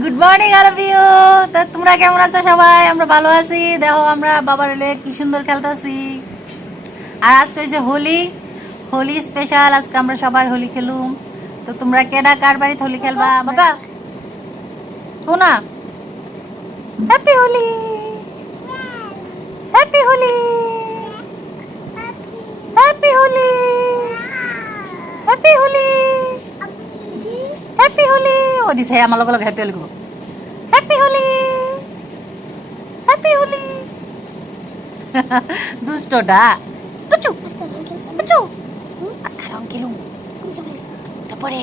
Good morning all of you. তো তোমরা কেমন আছো সবাই? আমরা ভালো আছি। দেখো আমরা বাবার এলে কি সুন্দর খেলতেছি। আর আজকে হচ্ছে হোলি, হোলি স্পেশাল। আজকে আমরা সবাই হোলি খেলুম। তো তোমরা কেডা কার বাড়িতে হোলি খেলবা? বাবা শোনা, happy Holi, happy Holi, happy Holi, happy Holi, happy Holi. ও দিছে আমার লগে লগে হ্যাপি হোলি গো। Happy Holi, happy Holi. দুষ্টটা বুচু বুচু আজকে রং কিলুম তারপরে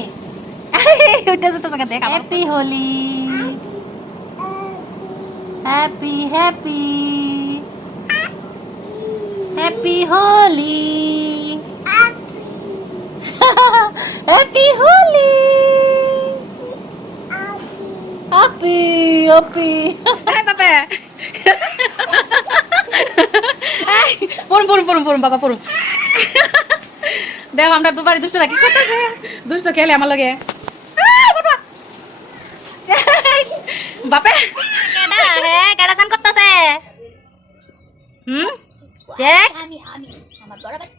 ওটা তো তোকে দেখ। Happy Holi, happy happy happy Holi, happy Holi, happy happy. বাবা পড়ুন পড়ুন পড়ুন পড়ুন বাবা পড়ুন। দেখ আমরা দুবারই দুষ্টরা কি করতেছে, দুষ্ট খেলে আমার লগে। বাপে কেডা রে কেডা সান করতেছে? চেক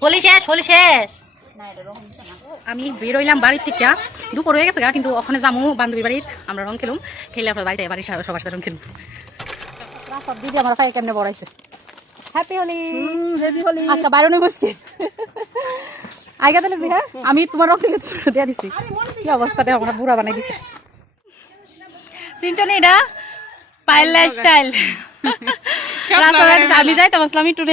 হোলি শেষ, হোলি শেষ। আমি বের হইলাম বাড়ির থেকে, দুপুর হয়ে গেছে গা, কিন্তু ওখানে যাবো বান্ধবীর বাড়িতে। আমরা রং খেলুম, খেলে আপনার বাড়িতে বাড়ির সবার সাথে রং খেলুম। রাস্তার দিদি আমার পায়ে কেমনে বড়াইছে। Happy Holi, happy Holi. আজকে বাইরে মুশকিল আইগা তাহলে বিহা আমি তোমার রং খেলে দিয়ে দিছি। কি অবস্থাতে আমরা বুড়া বানাই দিছি। চিনছো নি এটা পাইল লাইফস্টাইল। আমি যাইতাম আসলাম একটু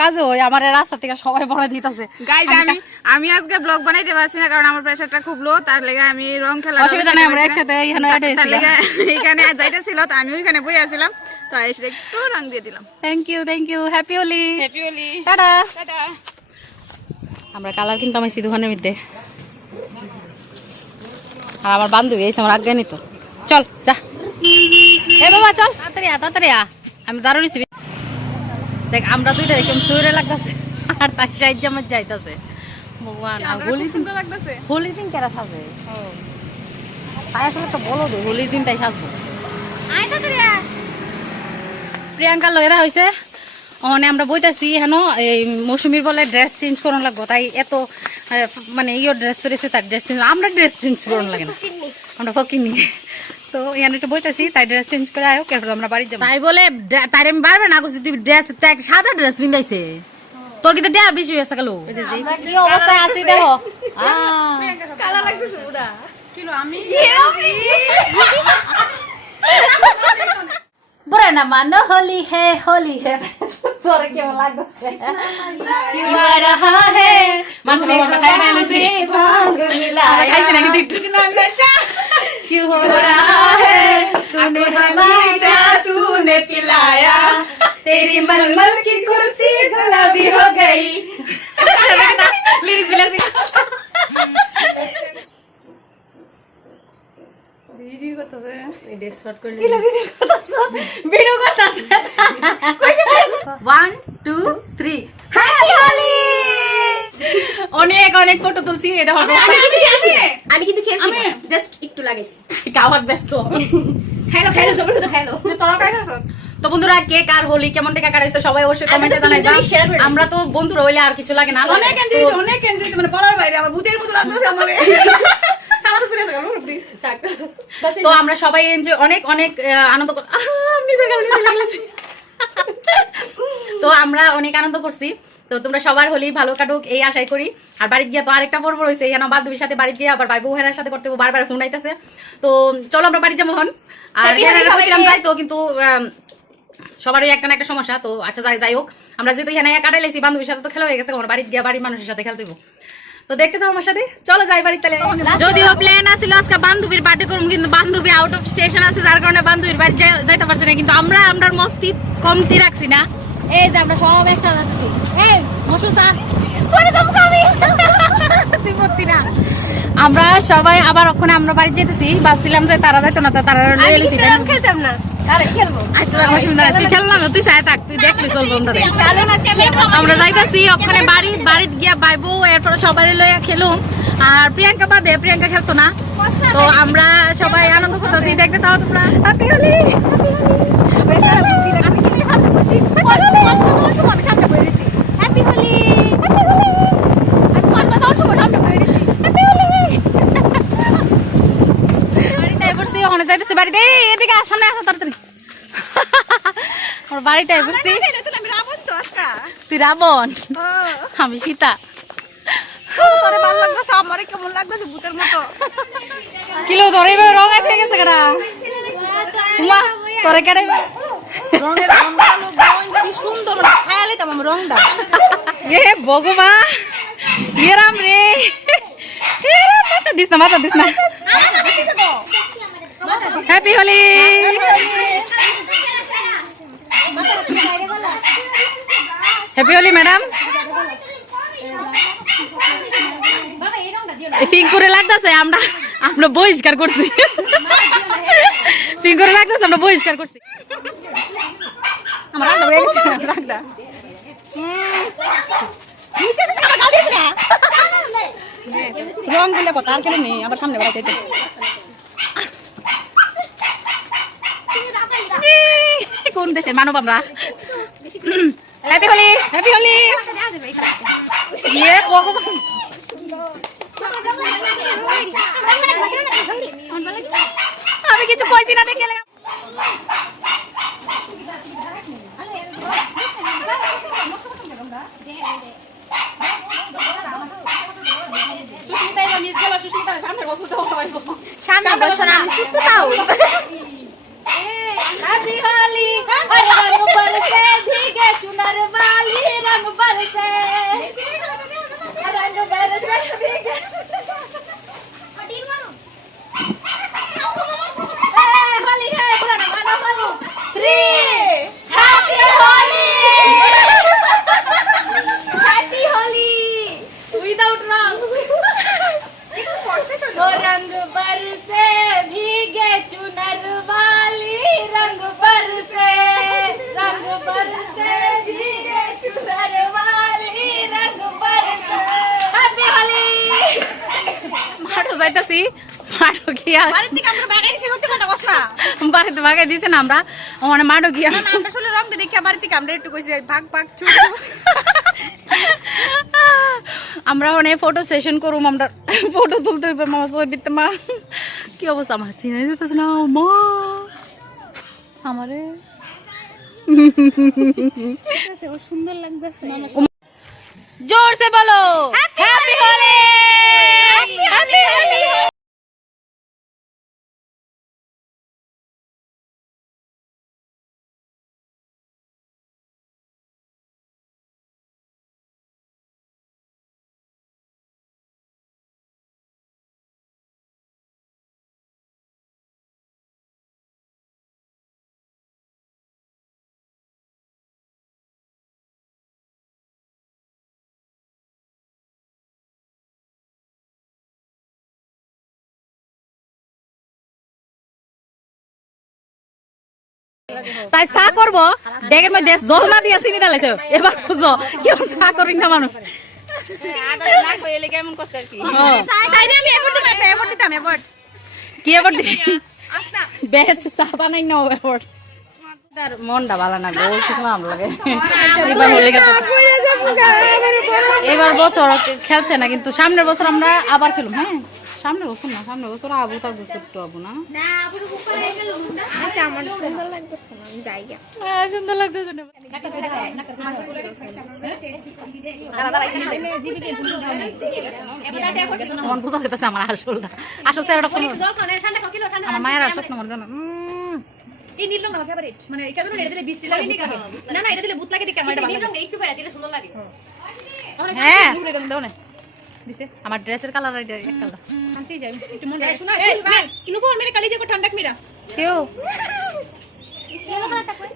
কাজে হই, আমার রাস্তা থেকে সবাই বড় দিতেছে। গাইজ আমি আজকে ব্লগ বানাইতে পারছি না, কারণ আমার প্রেসারটা খুব লো। তার লেগে আমি রং খেলা অসুবিধা নাই, আমরা একসাথে এখানে যাইতেছিল, তো আমি ওইখানে বই আছিলাম, তো এসে একটু রং দিয়ে দিলাম। Thank you, thank you. Happy Holi, happy Holi, tata tata. আমরা কালার কিন্তু আমি দোকানের মধ্যে, আর আমার বান্ধবী এসে আমার আজ্ঞা নিত। চল যা এ বাবা চল তাড়াতাড়ি তাড়াতাড়ি আমি দাঁড়ো রিসিবি। দেখ আমরা দুইটা দেখে শরীরে লাগতেছে, আর তার সাহায্য আমার যাইতেছে। ভগবান হোলি সুন্দর লাগতেছে। হোলির দিন কেরা সাজে? তাই আসলে একটা বলো তো হোলির দিন তাই সাজবো। প্রিয়াঙ্কার লগেরা হয়েছে ওখানে আমরা বইতেছি হেন এই মৌসুমীর বলে ড্রেস চেঞ্জ করানো লাগবো, তাই এত মানে ইয়ে ড্রেস পরেছে, তার ড্রেস চেঞ্জ, আমরা ড্রেস চেঞ্জ করানো লাগে না, আমরা ফকিনি। তো এখানে একটু বইতেছি, তাই ড্রেস চেঞ্জ করে আয়ো, কেরপর আমরা বাড়ি যাবো। তাই বলে তাই আমি বারবার না করছি, তুই ড্রেস সাদা ড্রেস পিন্দাইছে, তোর কিন্তু দেয়া বেশি হয়েছে গেল। কি অবস্থায় আছি দেখো, কালা লাগতেছে পুরা। কিলো আমি বরে না মানো হোলি হে হোলি হে। তোর কেমন লাগছে? কি রহা হে মানুষ বড় খাই বাইলছি ভাগ মিলায় আইছে নাকি একটু নশা কি হো রহা হে तूने हमारा तूने पिलाया तेरी मलमल की कुर्सी गुलाबी हो गई। लिरिक्स बिलासी ভিডিও করতেছে, এটা শর্ট করে কি ভিডিও করতেছ? ভিডিও করতেছ কইতে পারো 1 2 3 হ্যাপি হোলি। অনেক অনেক ফটো তুলছি, এটা হবে আমি কিন্তু খেলছি না, জাস্ট একটু লাগাইছি খাওয়ার ব্যস্ত। খাইলো খাইলো জবর তো খাইলো তোরা খাইছো। তো বন্ধুরা কে কার হোলি কেমন টাকা কাটাইছে সবাই অবশ্যই কমেন্টে জানাইবা। আমরা তো বন্ধুরা হইলে আর কিছু লাগে না। অনেক এনজয় মানে পড়ার বাইরে আমার ভূতের মতো লাগতেছে আমারে। তো আমরা সবাই এনজয় অনেক অনেক আনন্দ তো আমরা অনেক আনন্দ করছি। তো তোমরা সবার হোলি ভালো কাটুক এই আশাই করি। আর বাড়িতে গিয়ে তো আরেকটা পর্ব রয়েছে, এই বান্ধবীর সাথে বাড়িতে গিয়ে আবার ভাই বউহের সাথে করতে বারবার ফোন আইতেছে। তো চলো আমরা বাড়ি যাবো হন। আর বলছিলাম যাই তো, কিন্তু সবারই একটা না একটা সমস্যা। তো আচ্ছা যাই হোক, আমরা যেহেতু এখানে কাটাই লাইছি, বান্ধবীর সাথে তো খেলা হয়ে গেছে, বাড়িতে গিয়ে বাড়ির মানুষের সাথে খেলতে হইব। তো দেখতে তো আমার সাথে চলো যাই বাড়ি। তাহলে যদিও প্ল্যান আছিল আজকে বান্ধবীর বার্থডে করব, কিন্তু বান্ধবী আউট অফ স্টেশন আছে, যার কারণে বান্ধবীর বাড়ি যাইতে পারছি না। কিন্তু আমরা মস্তি কমতি রাখছি না, এই যে আমরা সব একসাথে যাচ্ছি। এই মসুসা পরে যাবো আমি তুই পড়তি না। আমরা সবাই আবার ওখানে আমরা বাড়ি যেতেছি, ভাবছিলাম যে তারা যাইতো না, তারা খেলতাম না। আমরা যাইতেছি ওখানে বাড়ি গিয়া বাইবো, এরপরে সবাই লইয়া খেলুম। আর প্রিয়াঙ্কা বাদে, প্রিয়াঙ্কা খেলতো না। তো আমরা সবাই আনন্দ করতেছি, দেখতে চাও তোমরা। হ্যাপি হোলি। বাড়িতে এদিকে সামনে আসো তাড়াতাড়ি। আমার বাড়িতে বসছি। তুই রাবণ, আমি সীতা। কিলো ধরে রং এক হয়ে গেছে কেডা তোরে কেডা কি সুন্দর খেয়ালে তো আমার রংটা। এ ভগবান এ রাম রে, মাথা দিস না, মাথা দিস না। Happy Holi. Happy Holi madam. Pink করে লাগতেছে, আমরা আমরা বহিষ্কার করছি। পিঙ্ক করে লাগতেছে, আমরা বহিষ্কার করছি। আমার রাগটা হয়ে গেছে, রাগটা। রং গুলো কথা আর কেন নেই, আবার সামনে বাড়াইতে। কোন দেশের মানব আমরা? Happy Holi, happy Holi. ইয়ে ভগবান, আমি কিছু কইছি না দেখে। সামনে বসো না, আমি শুনতে দাও। हैप्पी होली, हर रंग बरसे भीगे चुनर वाली, रंग बरसे रंग बरसे भीगे। होली है पुराना गाना बोलो 3 happy Holi. Happy Holi without रंग। वो रंग बरसे भीगे चुनर वाली, रंग बरसे भीगे चुनर वाली, रंग बरसे। हैप्पी होली। মাঠো যাইতাছি, মাঠো গিয়া বাড়ির থেকে আমরা বাগাই দিছি, সত্যি কথা কস না। বাড়িতে বাগাই দিছে না, আমরা মানে মাঠো গিয়া না আমরা আসলে রং দেখে বাড়ির থেকে আমরা একটু কইছি ভাগ ভাগ ছুট। আমরা ওখানে ফটো সেশন করুম, আমরা ফটো তুলতে হইবে। মা সইবিতে মা কি অবস্থা, আমার চিনাই যেতেছে না মা আমারে। সুন্দর লাগতেছে। जोर से बोलो हैप्पी होली। हैप्पी होली। তাই চা করবো, ব্যাগের মধ্যে জল না দিয়ে চিনি ডালাইছো। এবার বুঝো কেউ চা করি না মানুষ। কি এবার দিবি? বেস্ট চা বানাই না এবার। তার মনটা ভালো না গো, শুনলাম লাগে। এবার বছর খেলছে না, কিন্তু সামনের বছর আমরা আবার খেলুম। হ্যাঁ সামনের বছর না, সামনের বছর আবু তা বছর তো আবু না। আমার সুন্দর লাগতেছে না, আমি যাই গা। সুন্দর লাগতেছে না। মন বুঝা যেতেছে আমার আসলটা, আসল চেহারাটা আমার মায়ের আসল তোমার জন্য। এই নীল রং আমার ফেভারিট, মানে কেন এটা দিলে বৃষ্টি লাগে না, না এটা দিলে ভূত লাগে দেখে আমার এটা ভালো লাগে। একটু করে দিলে সুন্দর লাগে। হ্যাঁ দাও না দিছে আমার ড্রেসের কালার এটা একটা শান্তি যাই একটু মন যায়। শোনা কিনু ফোন মেরে কালি যাকো ঠান্ডা মিরা কেউ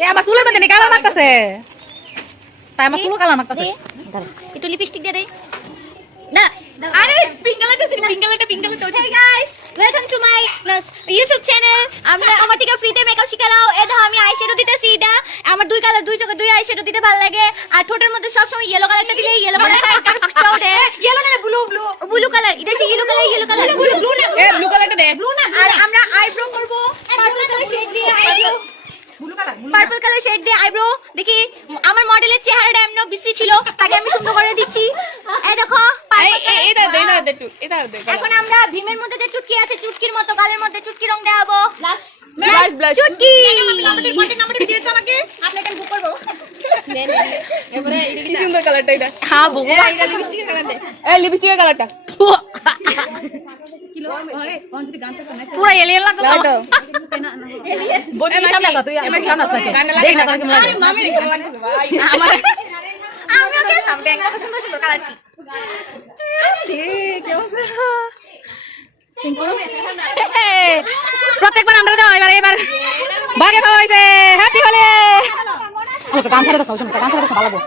এ আমার চুলের মধ্যে কালার মারতাছে, তাই আমার চুল কালার মারতাছে। একটু লিপস্টিক দিয়ে দেই না। আরে পিঙ্গলাটা ছিল, পিঙ্গলাটা Hey guys, welcome to my YouTube channel. আমরা আমার থেকে ফ্রিতে মেকআপ শিখালাও। এই দেখো আমি আইশ্যাডো দিতেছি, এটা আমার দুই কালার, দুই চোখে দুই আইশ্যাডো দিতে ভালো লাগে। আর ঠোঁটের মধ্যে সব সময় ইয়েলো কালারটা দিলে ইয়েলো কালারটা একটা ওঠে। ইয়েলো না ব্লু ব্লু ব্লু কালার, এটা হচ্ছে ইয়েলো শেড দিয়ে আইব্রো দেখি আমার মডেলের চেহারাটা এমন বিশ্রী ছিল তাকে আমি সুন্দর করে দিচ্ছি এই দেখো এখন আমরা ভীমের মধ্যে যে চুটকি আছে চুটকির মতো গালের মধ্যে চুটকি রং দেওয়াবো চুটকি হ্যাঁ ভগবান লিপস্টিকের কালারটা পুরো এলিয়েন লাগতো বডি সামনে আসা তুই আমার সামনে আসা দেখ না কেমন লাগে আমার আমিও খেলতাম ব্যাংকটা তো সুন্দর সুন্দর কালার প্রত্যেকবার আমরা দাও এবার ভাগে খাওয়া হয়েছে হ্যাপি হোলি গান ছেড়ে দাও গান ছেড়ে দাও ভালো লাগবে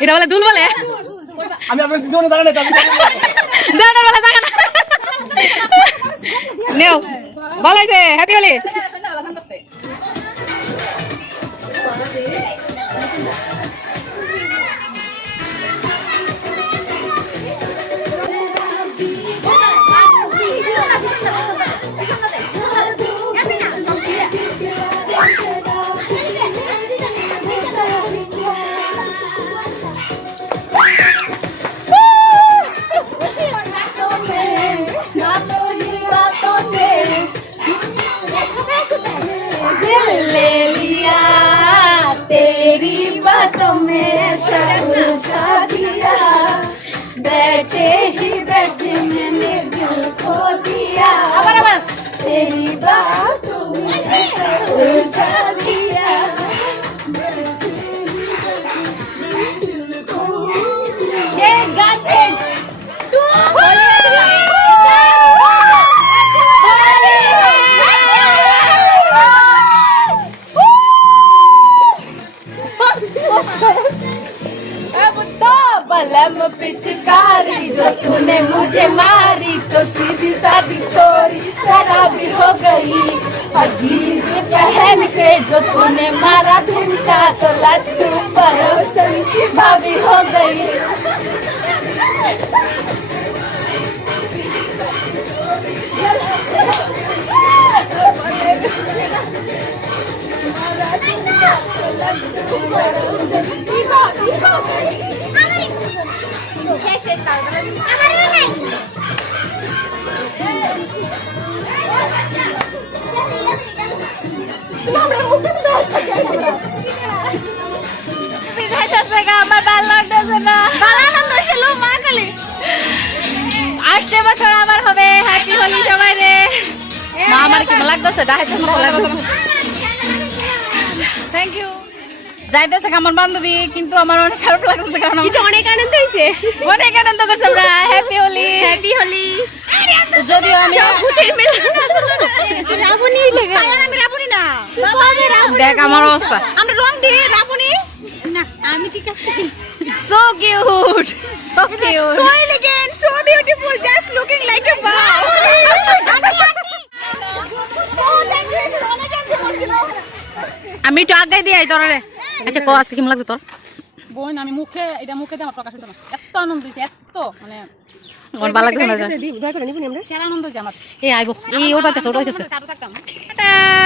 এটা বলে দুল বলে আমি আপনার দুজনে জায়গা নেই দেওয়ার বলে জায়গা না নেও ভালো হয়েছে হ্যাপি হোলি बलम पिचकारी जो तूने मुझे मारी तो सीधी सादी छोरी शराबी हो गई और जीन्स पहन के जो तूने मारा धुमका तो लट्टू परोसन की भाभी हो गई আসছে বছর আবার হবে হ্যাপি হোলি সবাই রে মা আমার কি ভালো লাগতেছে ডাইতে ভালো লাগতেছে থ্যাংক ইউ যাইতেছে আমার বান্ধবী কিন্তু আমার অনেক খারাপ লাগতেছে কারণ কিন্তু অনেক আনন্দ হইছে অনেক আনন্দ করছে আমরা হ্যাপি হোলি হ্যাপি হোলি যদিও আমি ভূতের মেলা রাবণী লাগে আমি রাবণী না দেখ আমার অবস্থা আমরা রং দিয়ে রাবণী না আমি ঠিক আছে so cute so cute so elegant so beautiful just looking like a wow oh thank you অনেক এনজয় করছিল আমি একটু আগাই দিই তোর রে আচ্ছা কো আজকে কেমন লাগছে তোর বোন আমি মুখে দিয়ে আমার প্রকাশ হতো না এত আনন্দ হয়েছে এত মানে আমার ভালো লাগছে না সেরা আনন্দ হয়েছে আমার এই আইবো এই ওটাইতেছে থাকতাম টাটা